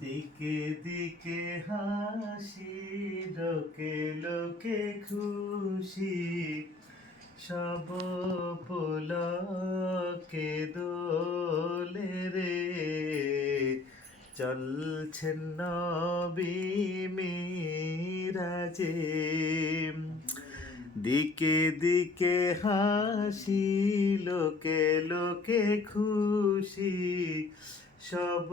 দিকে দিকে হাসি, লোকে লোকে খুশি। সব পুলকে দোলে রে। চলছেন নবী মিরাজে। দিকে দিকে হাসি, লোকে লোকে খুশি। সব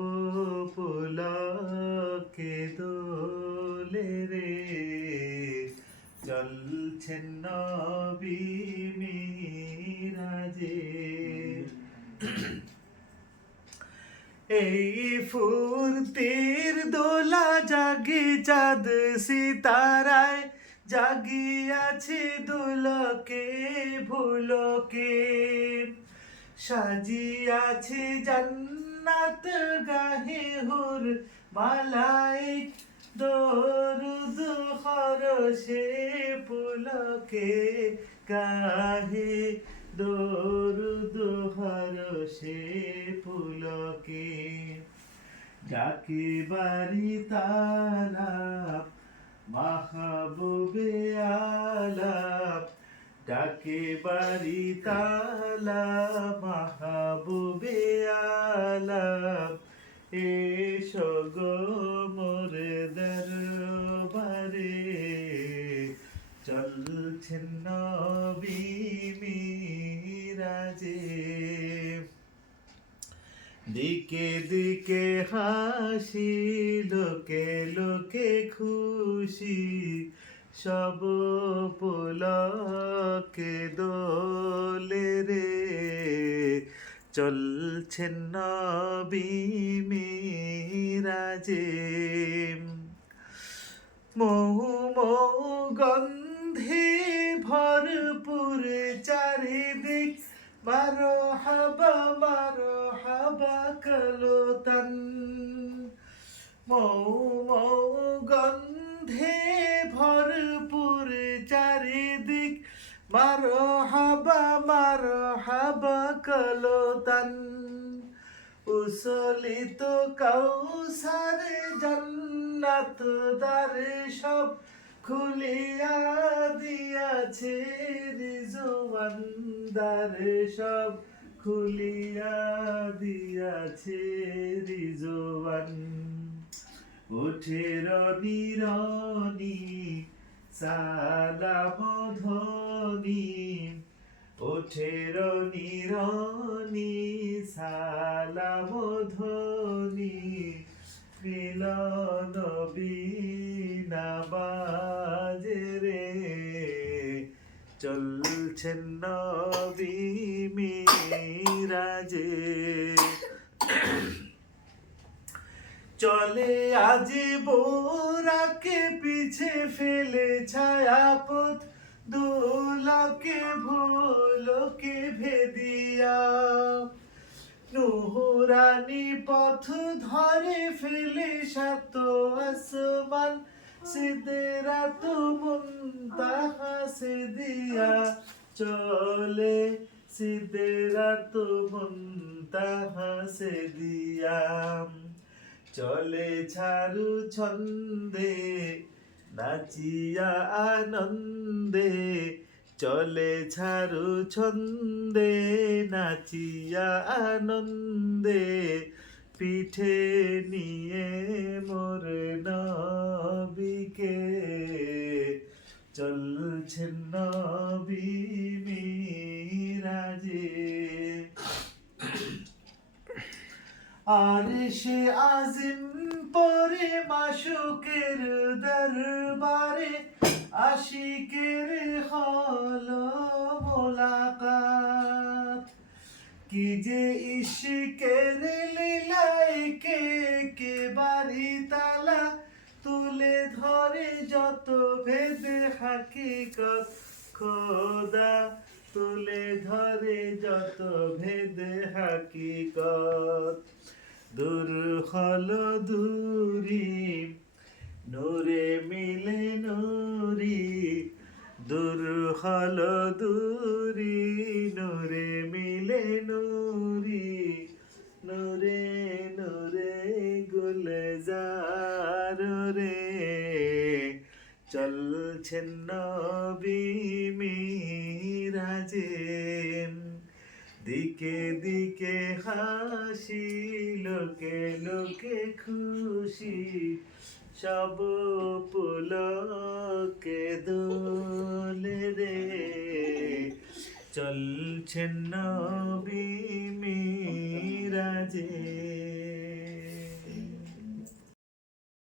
পুলকে দোলে রে চলছেন নবী মিরাজে। এই ফুর্তির দোলা জাগে চাঁদ সিতারায়, জাগিয়াছে দুলকে ভুলকে। সাজিয়াছে জান্নাত গাহে হুর মালাইক দরুদ খরসে পুলকে গাহে, দরুদ হরসে পুলকে। যাকে বাড়ি তালাপ মাহবুবে আলাপ ডাকে বাড়ি তালা, মাহবুবে আলাপ এসো গো মোর দরবারে। চলছেন নবী মিরাজে। দিকে দিকে হাসি, লোকে লোকে খুশি। সব পুলকে দোলে রে চলছেন নবী মিরাজে। মহু মহু গন্ধে ভরপুর চারিদিক মারো হাবা মারো হাবা কলোতন। মৌ মৌ গন্ধে চারিদিক মারো হাবা মারো হাবা কলোতন উসলিত কৌসার জন্নাত দ্বার সব খুলিয়া দিয়াছে রিজওয়ান দ্বার সব খুলিয়া দিয়াছে রিজওয়ান ওঠে রনি রনি সালাম ধ্বনি ওঠে রনি রনি সালাম ধ্বনি মিলন বাজে রে। চলছেন নবী মিরাজে। চলে আজ বোরাকে পিছে ফেলে ছায়াপথ, দোলকে ভোলকে ভেদিয়া। নুহুরানি পথ ধরে ফেলে সাত আসমান, সিদেরা তো মুন্তাহা সিদিয়া। চলে সিদেরা তো মুন্তাহা সিদিয়া। চলে ছাড়ু ছন্দে, নাচিয়া আনন্দে। চলে ছাড়ু ছন্দে, নাচিয়া আনন্দে। পিঠে নিয়ে মোর নবীকে। চলছেন নবী মিরাজে আর সে আজিম পরে মাসুকের দরবারে আশিকের হল মোলাকাত। কি যে ইশকের লীলাই কে কে বাড়ি তালা তুলে ধরে যত ভেদ হাকিকত খোদা তুলে ধরে যত ভেদ হাকিকত। দূর হল দূরি, নূরে মিলে নুরি, দূর হল দূরি, নূরে মিলে নুরি, নূরে নূরে যার রে। চলছেন নবী মিরাজে দিকে দিকে হাসি লোকে লোকে খুশি সব পুলকে দোলে রে। চলছেন নবী মিরাজে।